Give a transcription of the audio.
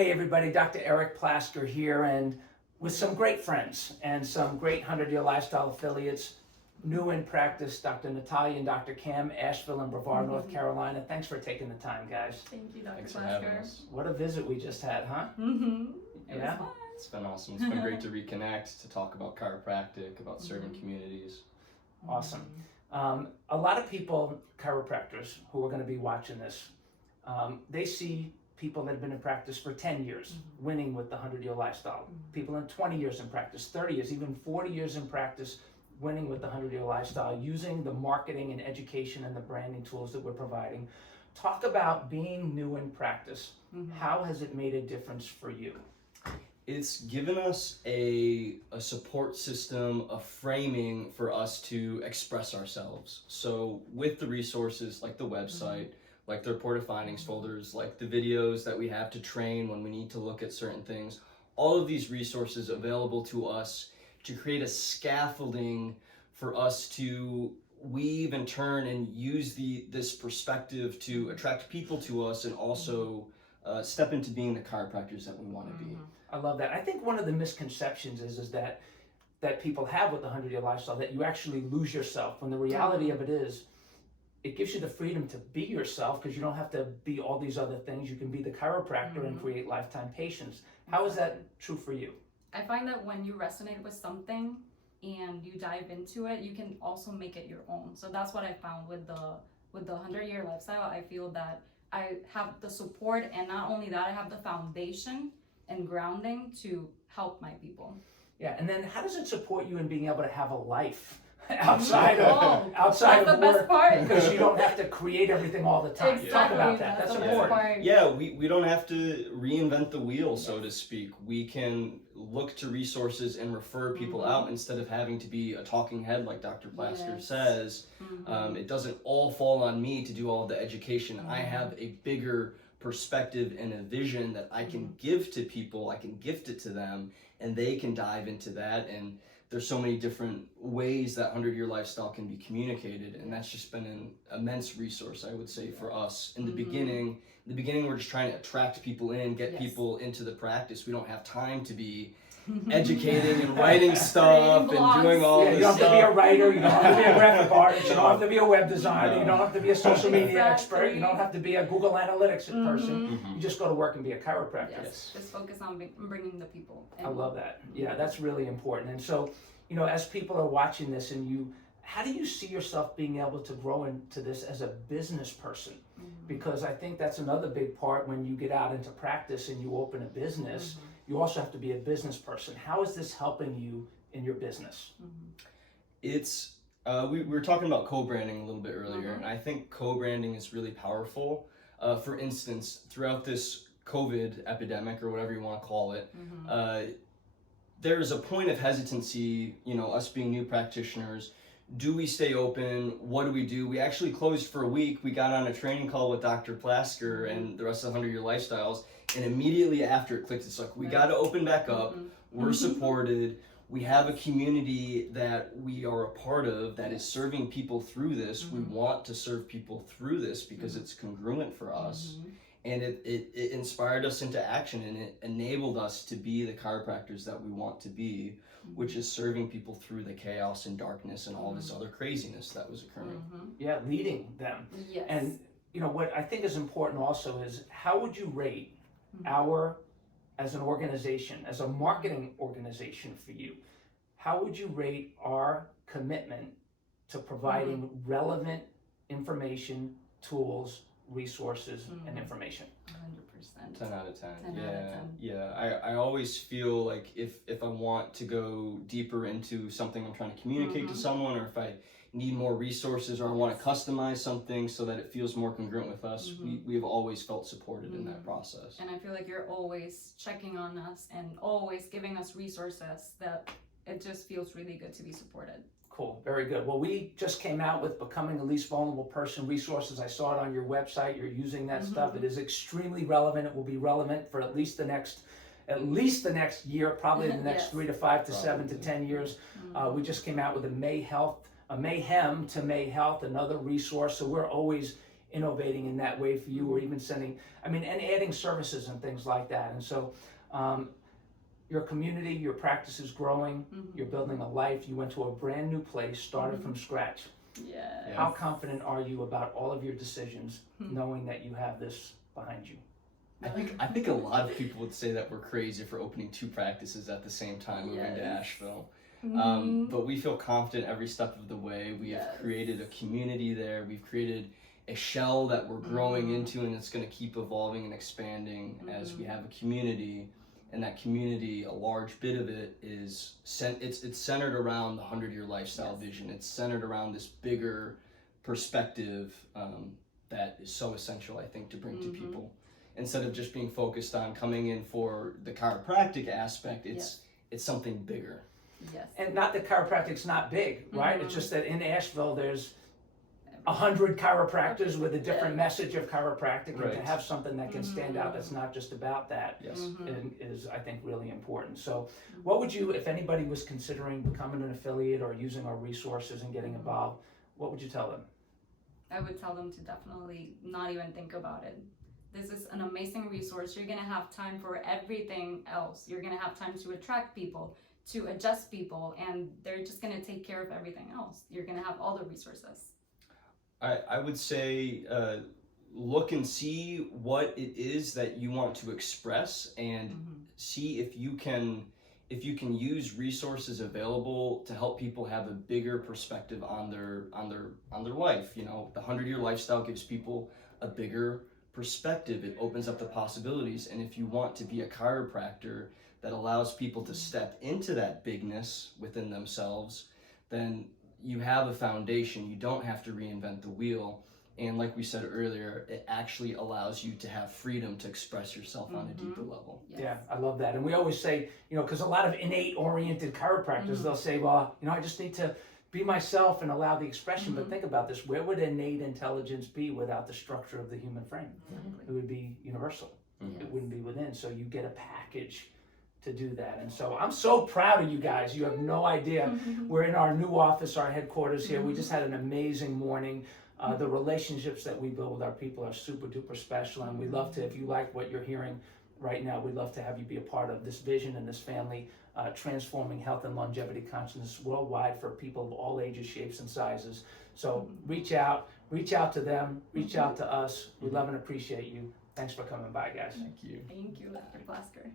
Hey everybody, Dr. Eric Plasker here, and with some great friends and some great 100-Year Lifestyle affiliates, new in practice, Dr. Natalia and Dr. Cam, Asheville and Brevard, North Carolina. Thanks for taking the time, guys. Thank you, Dr. Thanks for having Plasker. us. What a visit we just had, huh? It Yeah. was fun. It's been awesome. It's been great to reconnect, to talk about chiropractic, about serving communities. Awesome. A lot of people, chiropractors, who are going to be watching this, they see people that have been in practice for 10 years, winning with the 100-Year Lifestyle. People in 20 years in practice, 30 years, even 40 years in practice, winning with the 100-Year Lifestyle, using the marketing and education and the branding tools that we're providing. Talk about being new in practice. How has it made a difference for you? It's given us a support system, a framing for us to express ourselves. So with the resources like the website, like the reported findings folders, like the videos that we have to train when we need to look at certain things, all of these resources available to us to create a scaffolding for us to weave and turn and use this perspective to attract people to us and also step into being the chiropractors that we want to be. I love that. I think one of the misconceptions is that people have with the 100-Year Lifestyle, that you actually lose yourself, when the reality of it is, it gives you the freedom to be yourself because you don't have to be all these other things. You can be the chiropractor and create lifetime patients. How is that true for you? I find that when you resonate with something and you dive into it, you can also make it your own. So that's what I found with the 100-Year Lifestyle. I feel that I have the support, and not only that, I have the foundation and grounding to help my people. Yeah, and then how does it support you in being able to have a life outside That's of the best work? part. Because you don't have to create everything all the time. Exactly. Talk about that. That's the important. best part. Yeah, we don't have to reinvent the wheel, so to speak. We can look to resources and refer people out instead of having to be a talking head like Dr. Plasker says. It doesn't all fall on me to do all the education. I have a bigger perspective and a vision that I can give to people. I can gift it to them, and they can dive into that. And there's so many different ways that 100-Year Lifestyle can be communicated, and that's just been an immense resource, I would say, for us. In the beginning, we're just trying to attract people in, get people into the practice. We don't have time to be educating and writing stuff and doing all Yeah, this you don't have stuff. to be a writer, you don't have to be a graphic artist, you don't have to be a web designer, you don't have to be a social media expert, you don't have to be a Google Analytics person. You just go to work and be a chiropractor. Yes, just focus on bringing the people in. I love that. Yeah, that's really important. And so, as people are watching this, and how do you see yourself being able to grow into this as a business person? Because I think that's another big part when you get out into practice and you open a business, you also have to be a business person. How is this helping you in your business? It's we were talking about co-branding a little bit earlier, and I think co-branding is really powerful. For instance, throughout this COVID epidemic, or whatever you want to call it, there's a point of hesitancy, us being new practitioners. Do we stay open? What do we do? We actually closed for a week. We got on a training call with Dr. Plasker and the rest of the 100-Year Lifestyles, and immediately after it clicked, it's like, we got to open back up. We're supported. We have a community that we are a part of that is serving people through this. We want to serve people through this because it's congruent for us. And it inspired us into action, and it enabled us to be the chiropractors that we want to be, which is serving people through the chaos and darkness and all this other craziness that was occurring. Yeah, leading them. Yes. And what I think is important also is, how would you rate as an organization, as a marketing organization for you, how would you rate our commitment to providing relevant information, tools, resources, and information? 100%. 10 out of 10. 10 out of 10. Yeah. I always feel like if I want to go deeper into something I'm trying to communicate to someone, or if I need more resources, or I want to customize something so that it feels more congruent with us, we have always felt supported in that process. And I feel like you're always checking on us and always giving us resources that it just feels really good to be supported. Cool, very good. Well, we just came out with Becoming the Least Vulnerable Person resources. I saw it on your website. You're using that stuff. It is extremely relevant. It will be relevant for at least the next year, probably the next 3 to 5 to 7 to 10 years. We just came out with a Mayhem to May Health, another resource. So we're always innovating in that way for you, or even sending, and adding services and things like that. And so your community, your practice is growing, you're building a life, you went to a brand new place, started from scratch. Yeah. How confident are you about all of your decisions, knowing that you have this behind you? I think a lot of people would say that we're crazy for opening 2 practices at the same time moving to Yes. Asheville. But we feel confident every step of the way. We have created a community there. We've created a shell that we're growing into, and it's going to keep evolving and expanding as we have a community. And that community, a large bit of it is it's centered around the 100-year lifestyle vision. It's centered around this bigger perspective that is so essential, I think, to bring to people. Instead of just being focused on coming in for the chiropractic aspect, it's something bigger. Yes. And not that chiropractic's not big, right? It's just that in Asheville there's 100 chiropractors with a different message of chiropractic, and to have something that can stand out that's not just about that is, I think, really important. So what would you, if anybody was considering becoming an affiliate or using our resources and getting involved, what would you tell them? I would tell them to definitely not even think about it. This is an amazing resource. You're gonna have time for everything else. You're gonna have time to attract people, to adjust people, and they're just gonna take care of everything else. You're gonna have all the resources. I would say look and see what it is that you want to express, and see if you can use resources available to help people have a bigger perspective on their life. You know, the 100-year lifestyle gives people a bigger perspective. It opens up the possibilities, and if you want to be a chiropractor that allows people to step into that bigness within themselves, then you have a foundation. You don't have to reinvent the wheel. And like we said earlier, it actually allows you to have freedom to express yourself on a deeper level. Yes. Yeah, I love that. And we always say, because a lot of innate oriented chiropractors, they'll say, well, I just need to be myself and allow the expression. But think about this, where would innate intelligence be without the structure of the human frame? It would be universal. It wouldn't be within. So you get a package to do that. And so I'm so proud of you guys. You have no idea. We're in our new office, our headquarters here. We just had an amazing morning. The relationships that we build with our people are super duper special, and we love to, if you like what you're hearing right now, we'd love to have you be a part of this vision and this family, transforming health and longevity consciousness worldwide for people of all ages, shapes, and sizes. So reach out to them, reach out to us. We love and appreciate you. Thanks for coming by, guys. Thank you. Thank you, Dr. Plasker.